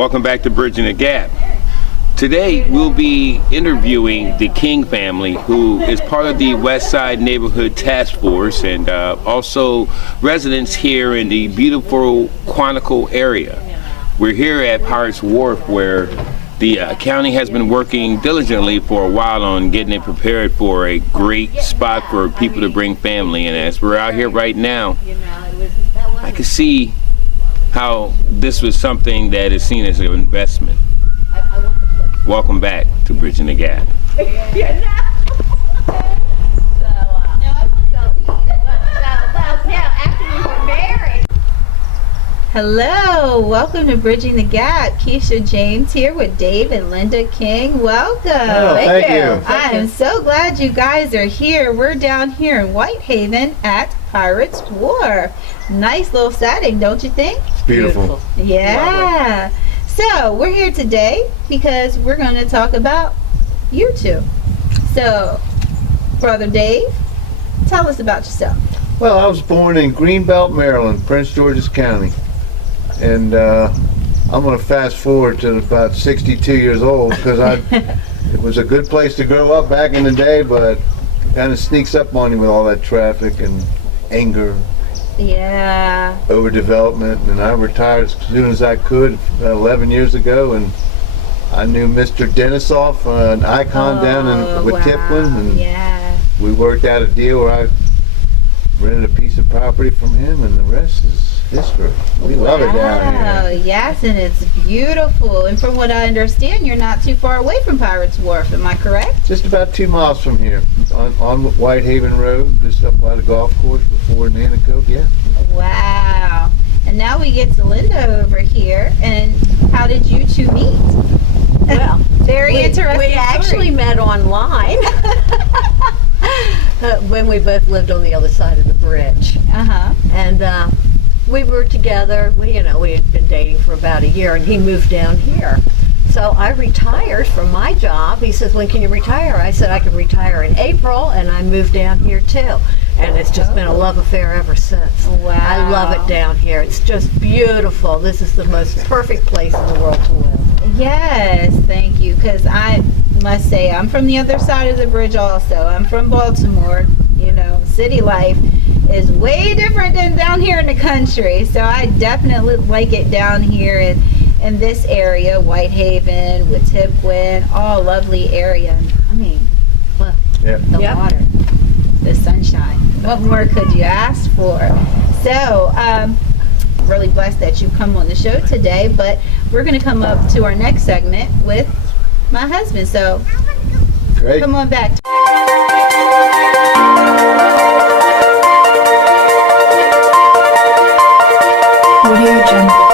Welcome back to Bridging the Gap. Today we'll be interviewing the King family, who is part of the Westside Neighborhood Task Force and also residents here in the beautiful Quantico area. We're here at Pirates Wharf, where the county has been working diligently for a while on getting it prepared for a great spot for people to bring family. And as we're out here right now, I can see how this was something that is seen as an investment. Welcome back to Bridging the Gap. Hello, welcome to Bridging the Gap. Keisha James here with Dave and Linda King. Welcome. Oh, thank you. I am so glad you guys are here. We're down here in Whitehaven at Pirates Wharf. Nice little setting, don't you think? It's beautiful. Yeah. So we're here today because we're going to talk about you two. So, Brother Dave, tell us about yourself. Well, I was born in Greenbelt, Maryland, Prince George's County. And I'm going to fast forward to about 62 years old because it was a good place to grow up back in the day, but it kind of sneaks up on you with all that traffic and anger. Yeah. Overdevelopment. And I retired as soon as I could about 11 years ago, and I knew Mr. Denisoff, an icon down in Wicomico, and we worked out a deal where I rented a piece of property from him, and the rest is history. We love it down here. Yes, and it's beautiful. And from what I understand, you're not too far away from Pirates Wharf. Am I correct? Just about 2 miles from here, on Whitehaven Road, just up by the golf course before Nanaco. Yeah. Wow. And now we get to Linda over here. And how did you two meet? Well, very interesting. We actually met online when we both lived on the other side of the bridge. And we were together. We had been dating for about a year, and he moved down here. So I retired from my job. He says, "When can you retire?" I said, "I can retire in April," and I moved down here too. And it's just been a love affair ever since. Wow. I love it down here. It's just beautiful. This is the most perfect place in the world to live. Yes, thank you. Because I must say, I'm from the other side of the bridge also. I'm from Baltimore. You know, city life is way different than down here in the country. So I definitely like it down here in this area, Whitehaven, Wicomico, all lovely area. I mean, look, the water, the sunshine. What more could you ask for? So, really blessed that you come on the show today, but we're going to come up to our next segment with my husband. So, Great. Come on back. Audio Jungle.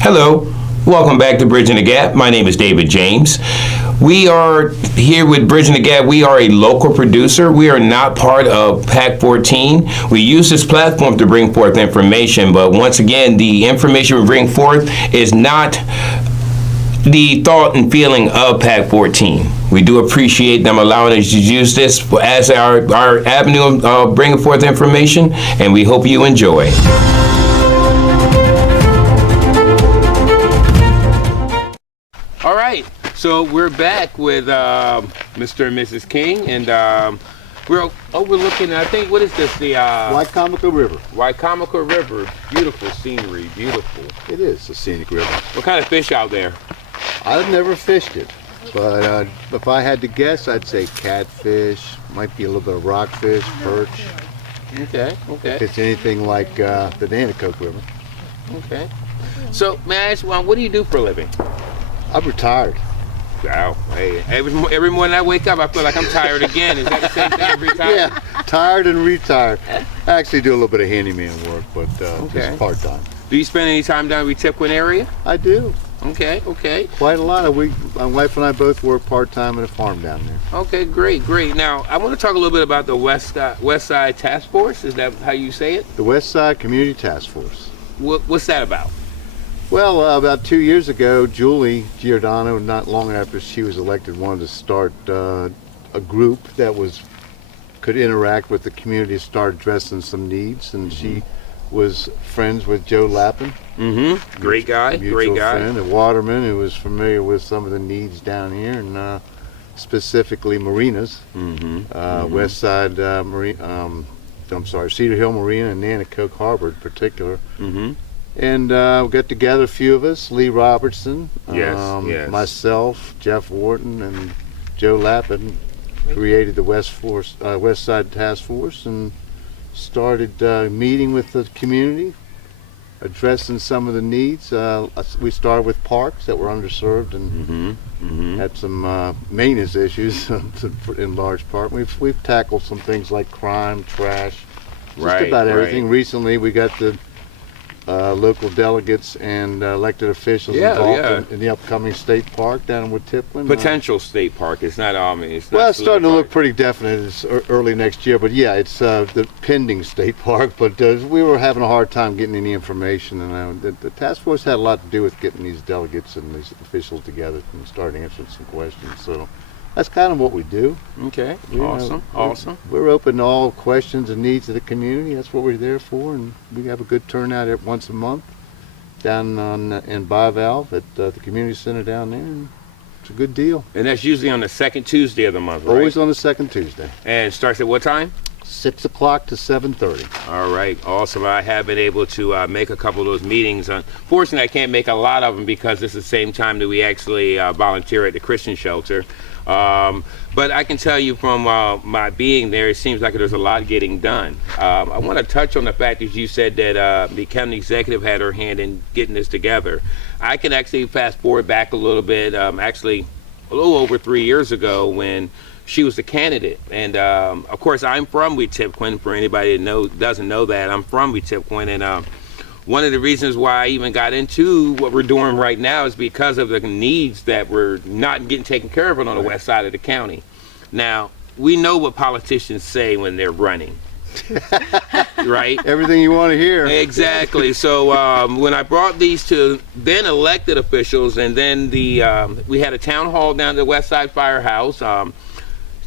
Hello, welcome back to Bridging the Gap. My name is David James. We are here with Bridging the Gap. We are a local producer. We are not part of PAC 14. We use this platform to bring forth information, but once again, the information we bring forth is not the thought and feeling of PAC 14. We do appreciate them allowing us to use this as our avenue of bringing forth information, and we hope you enjoy. All right, so we're back with Mr. and Mrs. King, and We're overlooking, I think, what is this? The Wicomico River. Wicomico River. Beautiful scenery, beautiful. It is a scenic river. What kind of fish out there? I've never fished it, but if I had to guess, I'd say catfish, might be a little bit of rockfish, perch. Okay, okay. If it's anything like the Wharf River. Okay. So, may I ask, what do you do for a living? I'm retired. Wow. Hey, every morning I wake up, I feel like I'm tired again. Is that the same thing every time? Yeah, tired and retired. I actually do a little bit of handyman work, but just part-time. Do you spend any time down in the Wecomico area? I do. Okay, okay. Quite a lot. My wife and I both work part-time at a farm down there. Okay, great, great. Now, I want to talk a little bit about the West Side Task Force. Is that how you say it? The West Side Community Task Force. What's that about? Well, about 2 years ago, Julie Giordano, not long after she was elected, wanted to start a group that could interact with the community to start addressing some needs, and she was friends with Joe Lappin. Mm-hmm. Great guy, great guy. Friend, a waterman who was familiar with some of the needs down here, and specifically marinas. West Side Cedar Hill Marina and Nanticoke Harbor in particular. And we got together, a few of us, Lee Robertson, yes. myself, Jeff Wharton, and Joe Lappin, created the West Side Task Force and started meeting with the community, addressing some of the needs. We started with parks that were underserved and had some maintenance issues in large part. We've tackled some things like crime, trash, just about everything. Recently, we got the local delegates and elected officials involved in the upcoming state park down in Wetipwin. Potential state park. It's not it's not. Well, it's starting to look pretty definite. It's early next year, but yeah, it's the pending state park. But we were having a hard time getting any information, and the task force had a lot to do with getting these delegates and these officials together and start answering some questions. So that's kind of what we do. Okay, awesome, awesome. We're open to all questions and needs of the community. That's what we're there for, and we have a good turnout once a month down in Bivalve at the community center down there. And it's a good deal. And that's usually on the second Tuesday of the month, right? Always on the second Tuesday. And it starts at what time? 6 o'clock to 7:30. All right, awesome. I have been able to make a couple of those meetings. Unfortunately, I can't make a lot of them because this is the same time that we actually volunteer at the Christian shelter. But I can tell you from my being there, it seems like there's a lot getting done. I want to touch on the fact that you said that the county executive had her hand in getting this together. I can actually fast forward back a little bit, actually a little over 3 years ago when she was the candidate. And of course, I'm from Wecomico. For anybody that doesn't know that, I'm from Wecomico. And one of the reasons why I even got into what we're doing right now is because of the needs that were not getting taken care of on the west side of the county. Now, we know what politicians say when they're running. Right? Everything you want to hear. Exactly. So when I brought these to then elected officials, and then we had a town hall down at the West Side Firehouse.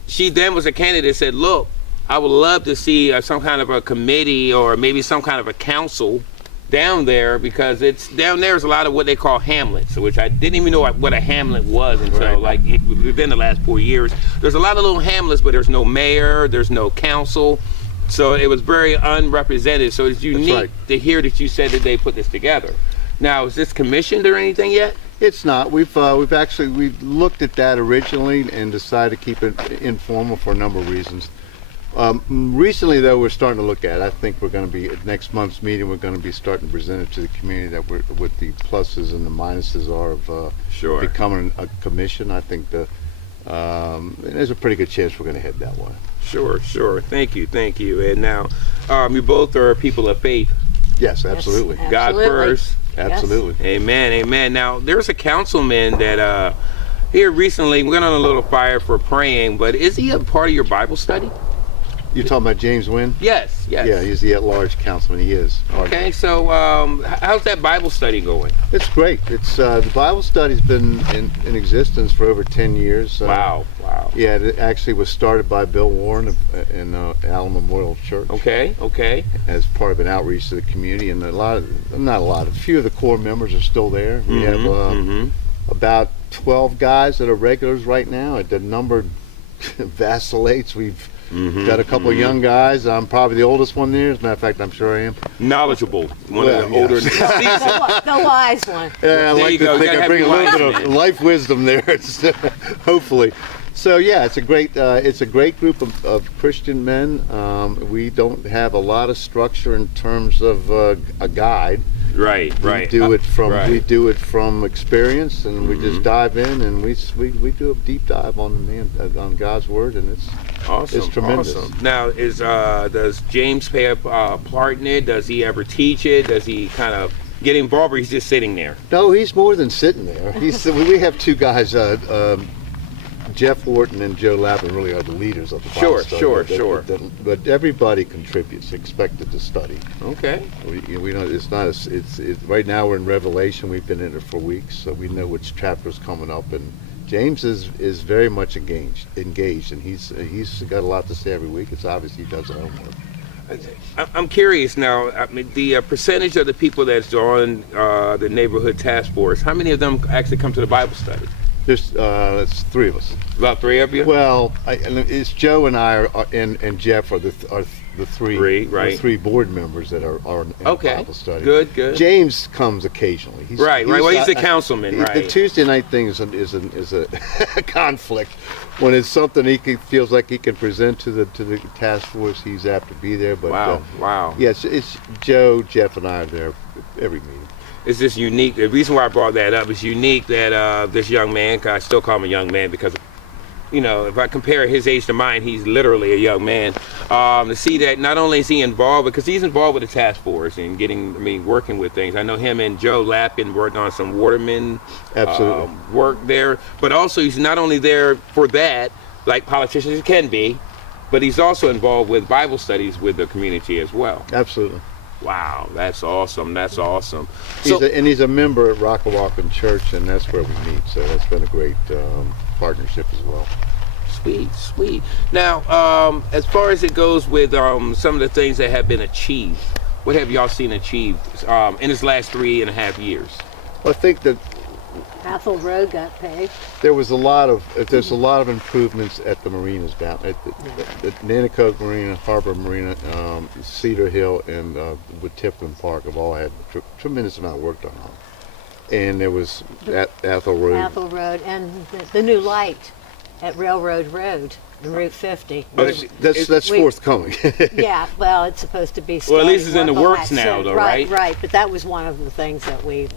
She then was a candidate, said, look, I would love to see some kind of a committee or maybe some kind of a council down there, because it's down there's a lot of what they call hamlets, which I didn't even know what a hamlet was until within the last 4 years. There's a lot of little hamlets, but there's no mayor, there's no council, so it was very unrepresented. So it's unique to hear that you said that they put this together. Now, is this commissioned or anything yet? It's not. We've looked at that originally and decided to keep it informal for a number of reasons. Recently, though, we're starting to look at it. I think we're going to be, at next month's meeting, we're going to be starting to present it to the community that what the pluses and the minuses are of becoming a commission. I think there's a pretty good chance we're going to head that way. Sure. Thank you. And now, you both are people of faith. Yes, absolutely. Yes, God first. Absolutely. Yes. Amen. Now, there's a councilman that here recently went on a little fire for praying, but is he a part of your Bible study? You're talking about James Wynn? Yes. Yeah, he's the at-large councilman. He is. Okay, so how's that Bible study going? It's great. It's the Bible study's been in existence for over 10 years. Wow. Yeah, it actually was started by Bill Warren in Allen Memorial Church. Okay. As part of an outreach to the community, and a few of the core members are still there. We have about 12 guys that are regulars right now. The number vacillates. Got a couple of young guys. I'm probably the oldest one there. As a matter of fact, I'm sure I am. Knowledgeable. One of the older. The wise one. Yeah, I like to think I bring a little bit of life wisdom there, hopefully. So yeah, it's a great group of Christian men. We don't have a lot of structure in terms of a guide. Right. We do it from experience, and we just dive in, and we do a deep dive on God's word, and it's awesome. It's tremendous. Awesome. Now, does James play a part in it? Does he ever teach it? Does he kind of get involved, or he's just sitting there? No, he's more than sitting there. We have two guys. Jeff Horton and Joe Lappin really are the leaders of the Bible study. Sure. But everybody contributes, expected to study. Okay. We know it's not. It's right now we're in Revelation. We've been in it for weeks, so we know which chapter's coming up. And James is very much engaged, and he's got a lot to say every week. It's obvious he does his homework. I'm curious now. I mean, the percentage of the people that's on the neighborhood task force, how many of them actually come to the Bible study? There's it's three of us. About three of you? Well, it's Joe and I and Jeff are the three right. the three board members that are in the Bible study. Good. James comes occasionally. He's well, he's the councilman, right? The Tuesday night thing is a conflict. When it's something he feels like he can present to the task force, he's apt to be there. But wow. Yes, it's Joe, Jeff, and I are there every meeting. It's just unique. The reason why I brought that up is unique that this young man, I still call him a young man because, if I compare his age to mine, he's literally a young man. To see that not only is he involved, because he's involved with the task force and working with things. I know him and Joe Lappin worked on some waterman work there, but also he's not only there for that, like politicians can be, but he's also involved with Bible studies with the community as well. Absolutely. Wow, that's awesome. He's a member at Wicomico Church, and that's where we meet. So that's been a great partnership as well. Sweet. Now, as far as it goes with some of the things that have been achieved, what have y'all seen achieved in this last 3.5 years? Well, I think that Athol Road got paved. There's a lot of improvements at the marinas down at the Nanticoke Marina, Harbor Marina, Cedar Hill, and with Tiflin Park have all had tremendous amount of work done on. And there was Athol Road. And the new light at Railroad Road and Route 50. That's forthcoming. Yeah, well, it's supposed to be. Well, at least it's in the works now, though, right? Right. But that was one of the things that we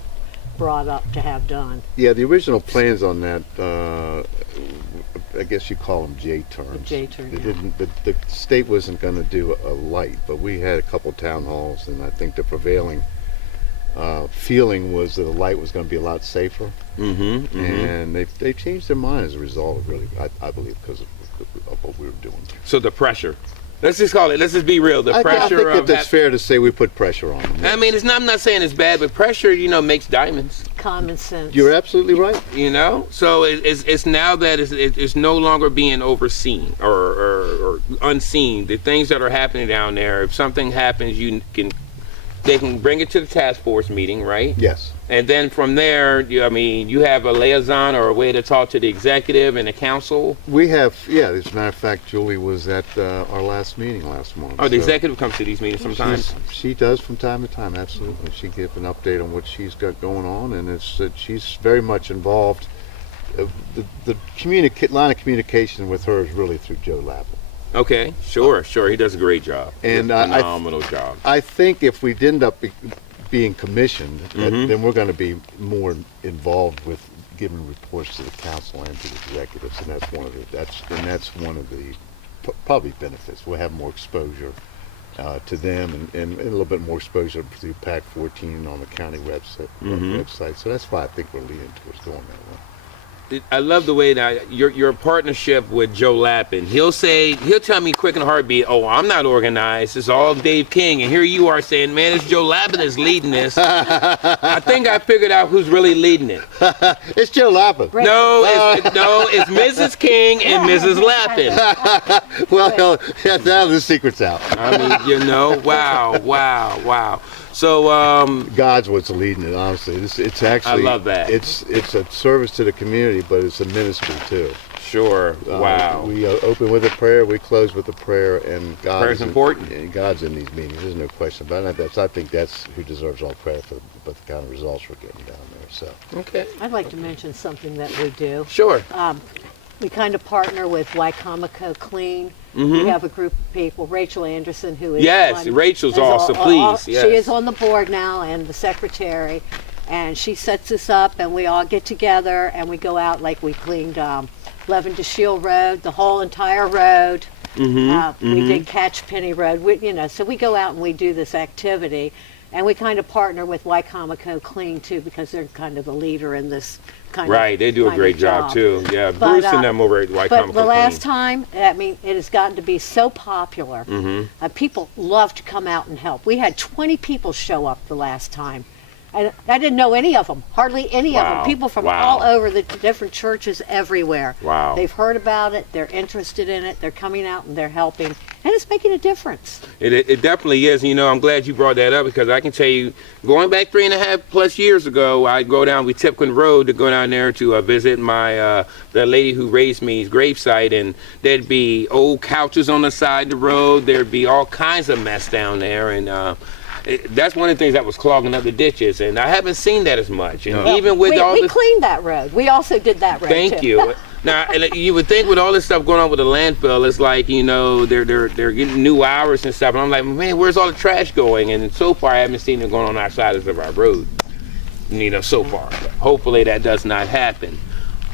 brought up to have done. Yeah, the original plans on that, I guess you call them J-turns. The state wasn't going to do a light, but we had a couple town halls, and I think the prevailing feeling was that a light was going to be a lot safer. And they changed their mind as a result of I believe because of what we were doing. So the pressure. Let's just be real. The pressure. I think it's fair to say we put pressure on them. I mean, I'm not saying it's bad, but pressure, makes diamonds. Common sense. You're absolutely right. So it's now that it's no longer being overseen or unseen. The things that are happening down there, if something happens, they can bring it to the task force meeting, right? Yes. And then from there, you have a liaison or a way to talk to the executive and the council. We have, as a matter of fact, Julie was at our last meeting last month. Oh, the executive comes to these meetings sometimes? She does from time to time, absolutely. She gives an update on what she's got going on, and she's very much involved. The line of communication with her is really through Joe Lappin. Okay, sure. He does a great job. And phenomenal job. I think if we end up being commissioned, then we're going to be more involved with giving reports to the council and to the executives, and that's one of the probably benefits. We'll have more exposure to them, and a little bit more exposure through PAC 14 on the county website. So that's why I think we're leaning towards going that way. I love the way that your partnership with Joe Lappin. He'll tell me quick in a heartbeat, "Oh, I'm not organized. It's all Dave King." And here you are saying, "Man, it's Joe Lappin that's leading this." I think I figured out who's really leading it. It's Joe Lappin. No, it's Mrs. King and Mrs. Lappin. Well, now the secret's out. I mean, wow. So God's what's leading it, honestly. It's actually, I love that. It's a service to the community, but it's a ministry too. sure. Wow. We open with a prayer, we close with a prayer, and Prayer's important. And God's in these meetings. There's no question about it. I think that's who deserves all credit for the kind of results we're getting down there. So. Okay. I'd like to mention something that we do. Sure. We kind of partner with Wicomico Clean. We have a group of people, Rachel Anderson, who is Yes, Rachel's awesome, please. Yes. She is on the board now and the secretary, and she sets us up, and we all get together, and we go out, like we cleaned 11 to Shield Road, the whole entire road. We did Catch Penny Road, so we go out and we do this activity, and we kind of partner with Wicomico Clean, too, because they're kind of the leader in this kind of Right, they do a great job, too. Yeah, But, Bruce and them over at Wicomico But the last Clean. time, it has gotten to be so popular. People love to come out and help. We had 20 people show up the last time. And I didn't know any of them, hardly any of them. People from all over the different churches everywhere. Wow. They've heard about it, they're interested in it, they're coming out and they're helping. And it's making a difference. It definitely is. I'm glad you brought that up, because I can tell you, going back 3.5+ years ago, I'd go down Wetumpka Road to go down there to visit the lady who raised me's gravesite, and there'd be old couches on the side of the road. There'd be all kinds of mess down there, and that's one of the things that was clogging up the ditches, and I haven't seen that as much. And even with we cleaned that road. We also did that road. Thank too. you. Now, you would think with all this stuff going on with the landfill, it's like, they're getting new hours and stuff, and I'm like, man, where's all the trash going? And so far, I haven't seen it going on our side of our road. So far. Hopefully, that does not happen.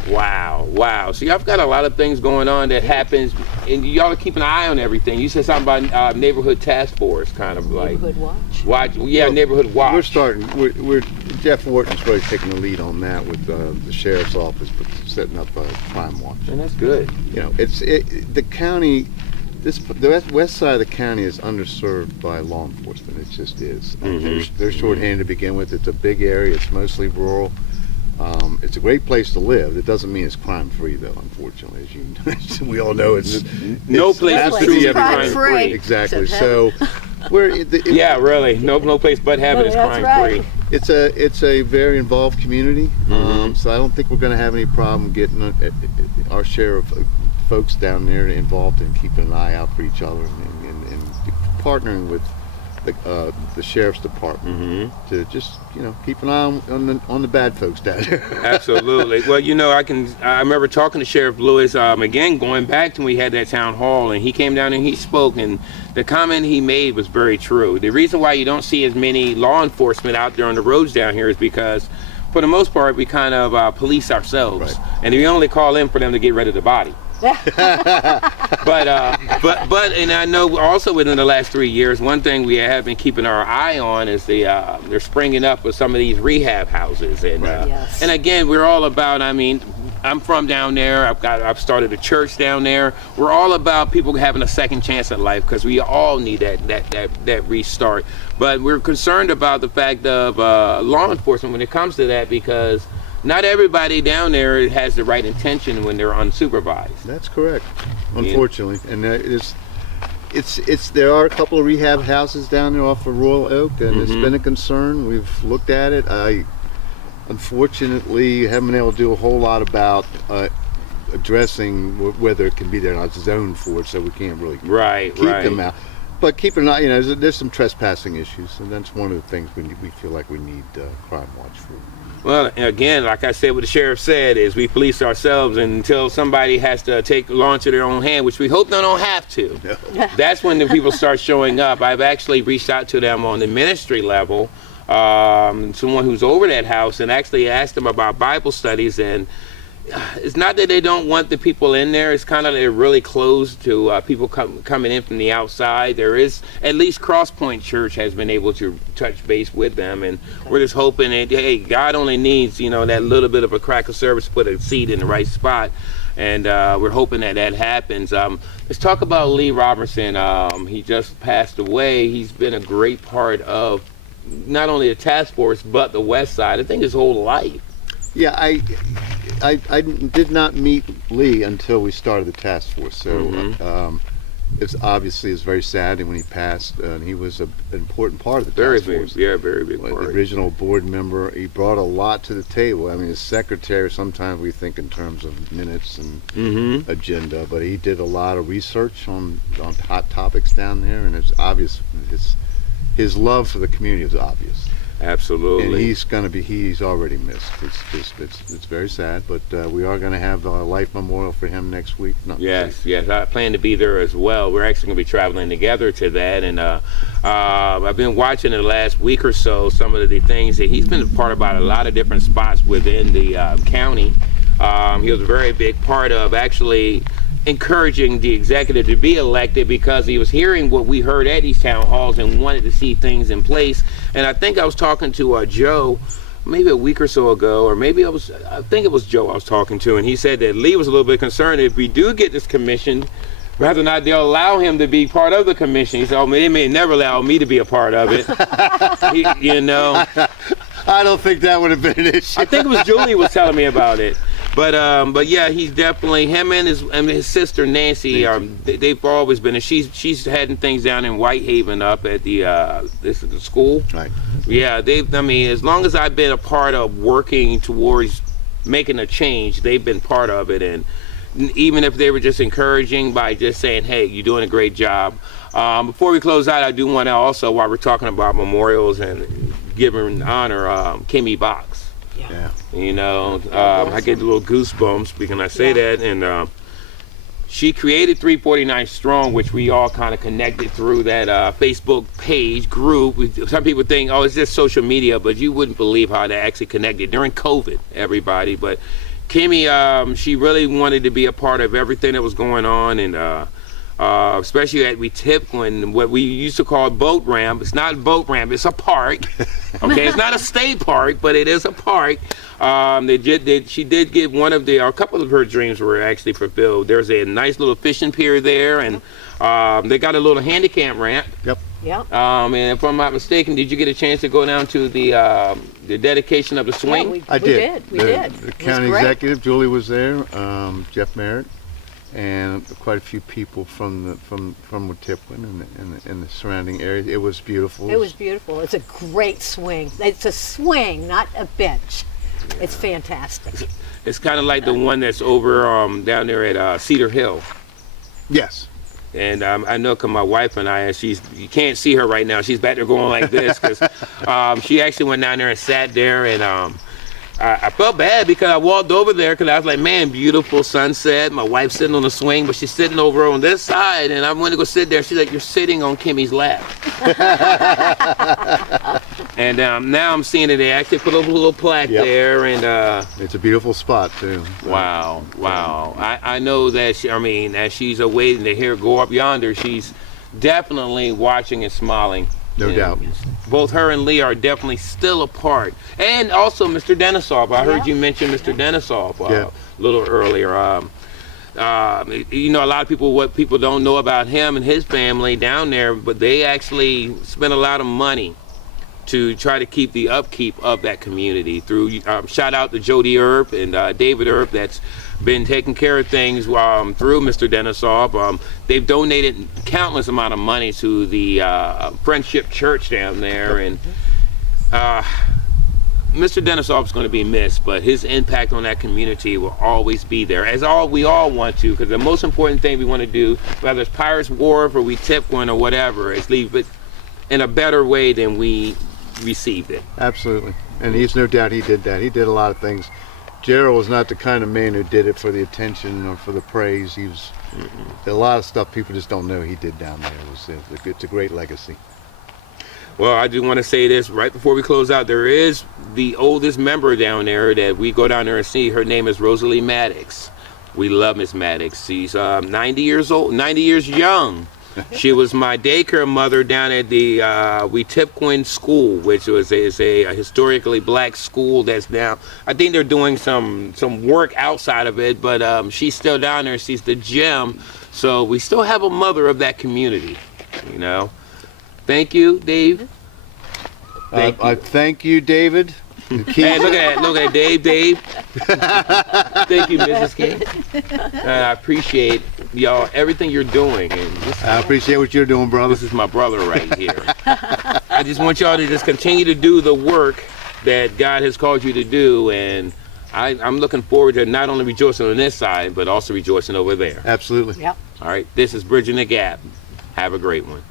Wow. See, I've got a lot of things going on that happens, and y'all are keeping an eye on everything. You said something about neighborhood task force, kind of like Neighborhood watch. Neighborhood watch. We're starting. We're Jeff Wharton's really taking the lead on that with the sheriff's office, setting up a crime watch. And that's good. The county. The west side of the county is underserved by law enforcement. It just is. They're shorthanded to begin with. It's a big area. It's mostly rural. It's a great place to live. It doesn't mean it's crime-free, though. Unfortunately, as we all know, it's no place is truly crime-free. Exactly. So, really, no place but heaven is crime-free. It's a very involved community. So I don't think we're going to have any problem getting our share of folks down there involved in keeping an eye out for each other and partnering with the sheriff's department to just keep an eye on the bad folks down there. Absolutely. Well, I remember talking to Sheriff Lewis again, going back to when we had that town hall, and he came down and he spoke, and the comment he made was very true. The reason why you don't see as many law enforcement out there on the roads down here is because, for the most part, we kind of police ourselves, and we only call in for them to get rid of the body. but and I know also within the last 3 years, one thing we have been keeping our eye on is they're springing up with some of these rehab houses, and and again, we're all about. I'm from down there. I've started a church down there. We're all about people having a second chance at life, because we all need that restart. But we're concerned about the fact of law enforcement when it comes to that, because not everybody down there has the right intention when they're unsupervised. That's correct, unfortunately. And there are a couple of rehab houses down there off of Royal Oak, and it's been a concern. We've looked at it. I unfortunately haven't been able to do a whole lot about addressing whether it can be there. It's zoned for it, so we can't really keep them out. But keep an eye. There's some trespassing issues, and that's one of the things we feel like we need crime watch for. Well, again, like I said, what the sheriff said is we police ourselves, and until somebody has to take law into their own hand, which we hope they don't have to. No. That's when the people start showing up. I've actually reached out to them on the ministry level, someone who's over that house, and actually asked them about Bible studies. And it's not that they don't want the people in there. It's kind of they're really closed to people coming in from the outside. There is, at least Cross Point Church has been able to touch base with them, and we're just hoping that, hey, God only needs, that little bit of a crack of service to put a seed in the right spot, and we're hoping that happens. Let's talk about Lee Robertson. He just passed away. He's been a great part of not only the task force, but the West Side. I think his whole life. Yeah, I did not meet Lee until we started the task force. So it's obviously it's very sad, and when he passed, and he was an important part of the Very task force. big, yeah, very big The part. original board member, he brought a lot to the table. I mean, as secretary, sometimes we think in terms of minutes and agenda, but he did a lot of research on hot topics down there, and it's obvious his love for the community is obvious. Absolutely. And he's already missed. It's very sad, but we are going to have a life memorial for him next week. Yes, I plan to be there as well. We're actually going to be traveling together to that, and I've been watching the last week or so some of the things that he's been a part about a lot of different spots within the county. He was a very big part of actually encouraging the executive to be elected, because he was hearing what we heard at these town halls and wanted to see things in place. And I think I was talking to Joe maybe a week or so ago, or maybe I think it was Joe I was talking to, and he said that Lee was a little bit concerned if we do get this commission, whether or not they'll allow him to be part of the commission. He said, they may never allow me to be a part of it. I don't think that would have been an issue. I think it was Julie was telling me about it. But yeah, he's definitely, him and his sister Nancy. They've always been. And she's heading things down in Whitehaven up at the school. Right. Yeah, I mean, as long as I've been a part of working towards making a change, they've been part of it. And even if they were just encouraging by just saying, "Hey, you're doing a great job." Before we close out, I do want to also, while we're talking about memorials and giving honor, Kimmy Box. Yeah. I get a little goosebumps when I say that, and she created 349 Strong, which we all kind of connected through that Facebook page group. Some people think, it's just social media, but you wouldn't believe how they actually connected during COVID, everybody. But Kimmy, she really wanted to be a part of everything that was going on, and especially at Wicomico, what we used to call a boat ramp. It's not a boat ramp, it's a park. Okay, it's not a state park, but it is a park. She did get a couple of her dreams were actually fulfilled. There's a nice little fishing pier there, and they got a little handicap ramp. Yep. And if I'm not mistaken, did you get a chance to go down to the dedication of the swing? Yeah, I did. We did. The county executive, Julie, was there. Jeff Merritt. And quite a few people from Wicomico and the surrounding area. It was beautiful. It was beautiful. It's a great swing. It's a swing, not a bench. Yeah. It's fantastic. It's kind of like the one that's over down there at Cedar Hill. Yes. And I know, because my wife and I, you can't see her right now. She's back there going like this, because she actually went down there and sat there, and I felt bad because I walked over there because I was like, man, beautiful sunset. My wife's sitting on the swing, but she's sitting over on this side, and I went to go sit there. She's like, you're sitting on Kimmy's lap. And now I'm seeing that they actually put a little plaque there, and it's a beautiful spot too. Wow. I know that as she's awaiting to hear go up yonder, she's definitely watching and smiling. No doubt. Both her and Lee are definitely still apart. And also Mr. Denisov. I heard you mention Mr. Denisov a little earlier. A lot of people don't know about him and his family down there, but they actually spent a lot of money to try to keep the upkeep of that community through, shout out to Jody Earp and David Earp that's been taking care of things through Mr. Denisov. They've donated countless amount of money to the Friendship Church down there, and Mr. Denisov is going to be missed, but his impact on that community will always be there, as we all want to, because the most important thing we want to do, whether it's Pirates Wharf or Wicomico or whatever, is leave it in a better way than we received it. Absolutely. And he's no doubt he did that. He did a lot of things. Gerald was not the kind of man who did it for the attention or for the praise. He was a lot of stuff people just don't know he did down there. It's a great legacy. Well, I do want to say this right before we close out. There is the oldest member down there that we go down there and see. Her name is Rosalie Maddox. We love Miss Maddox. She's 90 years old, 90 years young. She was my daycare mother down at the Wicomico School, which is a historically black school that's now, I think they're doing some work outside of it, but she's still down there. She's the gem. So we still have a mother of that community, Thank you, Dave. I thank you, David. Hey, look at Dave. Thank you, Mrs. King. I appreciate y'all everything you're doing. And I appreciate what you're doing, brother. this is my brother right here. I just want y'all to just continue to do the work that God has called you to do, and I'm looking forward to not only rejoicing on this side, but also rejoicing over there. Absolutely. Yep. All right, this is Bridging the Gap. Have a great one.